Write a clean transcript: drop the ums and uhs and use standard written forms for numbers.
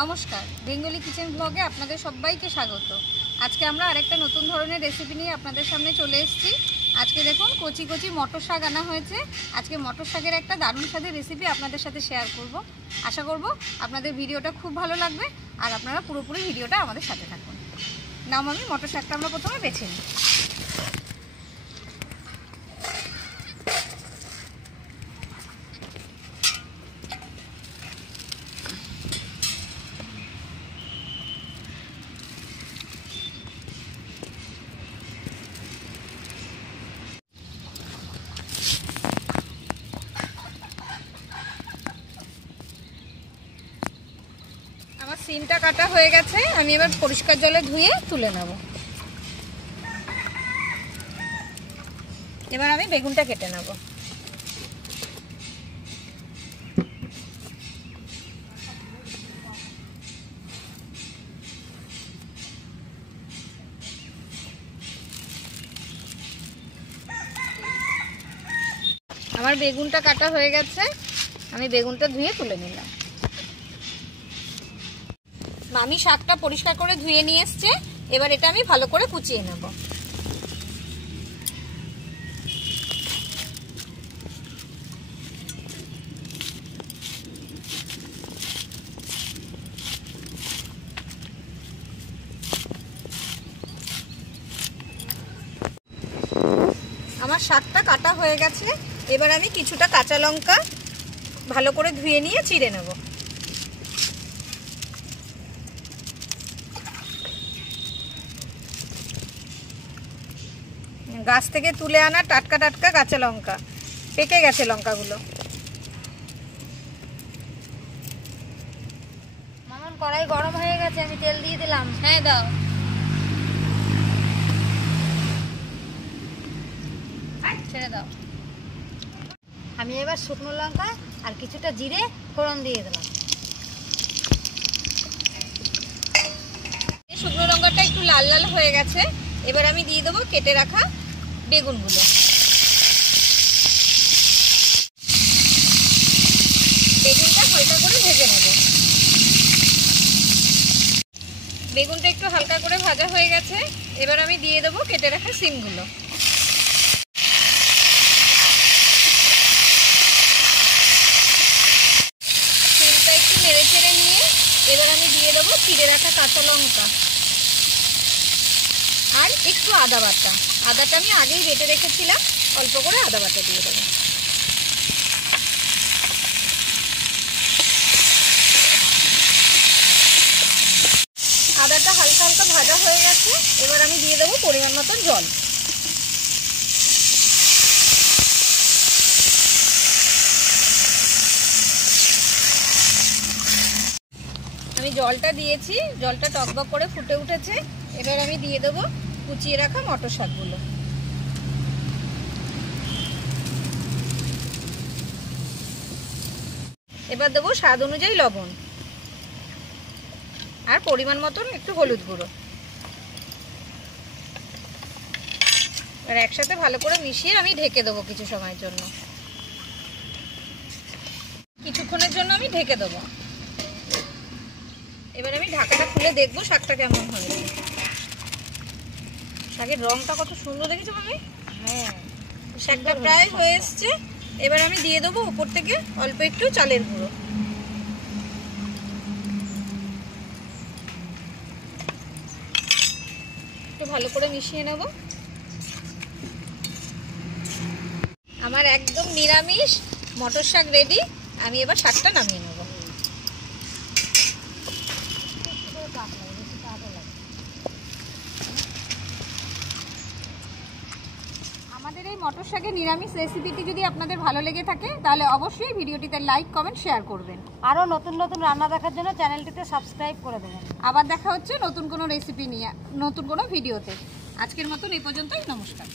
নমস্কার, Bengali kitchen ব্লগে আপনাদের সবাইকে স্বাগত। আজকে আমরা আরেকটা নতুন ধরনের রেসিপি নিয়ে আপনাদের সামনে চলে এসেছি। আজকে দেখুন কচি কচি মটর শাক আনা হয়েছে। আজকে মটর শাকের একটা দারুণ স্বাদের রেসিপি আপনাদের সাথে শেয়ার করব। আশা করব আপনাদের ভিডিওটা খুব ভালো লাগবে আর আপনারা পুরোপুরি ভিডিওটা আমাদের সাথে থাকুন। নাম আমি মটর শাকটা আমরা প্রথমে বেছে নিই। আমার সিমটা কাটা হয়ে গেছে, আমি এবার পরিষ্কার জলে ধুয়ে তুলে নেব। এবার আমি বেগুনটা কেটে নেব। আমার বেগুনটা কাটা হয়ে গেছে, আমি বেগুনটা ধুয়ে তুলে নিলাম। মামি শাকটা পরিষ্কার করে ধুয়ে নিয়ে এসছে, এবার এটা আমি ভালো করে কুচিয়ে নেব। আমার শাকটা কাটা হয়ে গেছে, এবার আমি কিছুটা কাঁচা লঙ্কা ভালো করে ধুয়ে নিয়ে চিড়ে নেব। গাছ থেকে তুলে আনা টাটকা টাটকা কাঁচা লঙ্কা, পেকে গেছে লঙ্কাগুলো। মামন কড়াই গরম হয়ে গেছে, আমি তেল দিয়ে দিলাম। হ্যাঁ দাও। ছেড়ে দাও। আমি এবার শুকনো লঙ্কা আর কিছুটা জিরে ফোড়ন দিয়ে দিলাম। শুকনো লঙ্কাটা একটু লাল লাল হয়ে গেছে, এবার আমি দিয়ে দেবো কেটে রাখা বেগুনগুলো। বেগুনটা হালকা করে ভেজে নেব। বেগুনটা একটু হালকা করে ভাজা হয়ে গেছে, এবার আমি দিয়ে দেবো কেটে রাখা সিমগুলো। সিমটা একটু নেড়ে চেড়ে নিয়ে এবার আমি দিয়ে দেবো চিড়ে রাখা কাঁচা লঙ্কা আর একটু আদা বাটা। আদাটা আমি আগেই বেটে রেখেছিলাম, অল্প করে আদা বাটা দিয়ে দেবো। আদাটা হালকা হালকা ভাজা হয়ে গেছে, এবার আমি দিয়ে দেবো পরিমাণ মতো জল। আমি জলটা দিয়েছি, জলটা টকবক করে ফুটে উঠেছে, এবার আমি দিয়ে দেবো কুচিয়ে রাখা মটর শাকগুলো। এবার দেবো স্বাদ অনুযায়ী লবণ আর পরিমাণ মতন একটু হলুদ গুঁড়ো। আর একসাথে ভালো করে মিশিয়ে আমি ঢেকে দেবো কিছু সময়ের জন্য। কিছুক্ষণের জন্য আমি ঢেকে দেবো। এবার আমি ঢাকাটা খুলে দেখবো শাকটা কেমন হয়েছে। শাকের রংটা কত সুন্দর দেখেছো আমি? হ্যাঁ, শাকটা প্রায় হয়ে এসছে, এবার আমি দিয়ে দেবো উপর থেকে অল্প একটু চালের গুঁড়ো। একটু ভালো করে মিশিয়ে নেব। আমার একদম নিরামিষ মটর শাক রেডি। আমি এবার শাকটা নামিয়ে নেব। আমাদের এই মটর শাকের নিরামিষ রেসিপিটি যদি আপনাদের ভালো লেগে থাকে তাহলে অবশ্যই ভিডিওটিতে লাইক কমেন্ট শেয়ার করবেন। আরও নতুন নতুন রান্না দেখার জন্য চ্যানেলটিতে সাবস্ক্রাইব করে দেবেন। আবার দেখা হচ্ছে নতুন কোনো রেসিপি নিয়ে, নতুন কোনো ভিডিওতে। আজকের মতন এই পর্যন্তই। নমস্কার।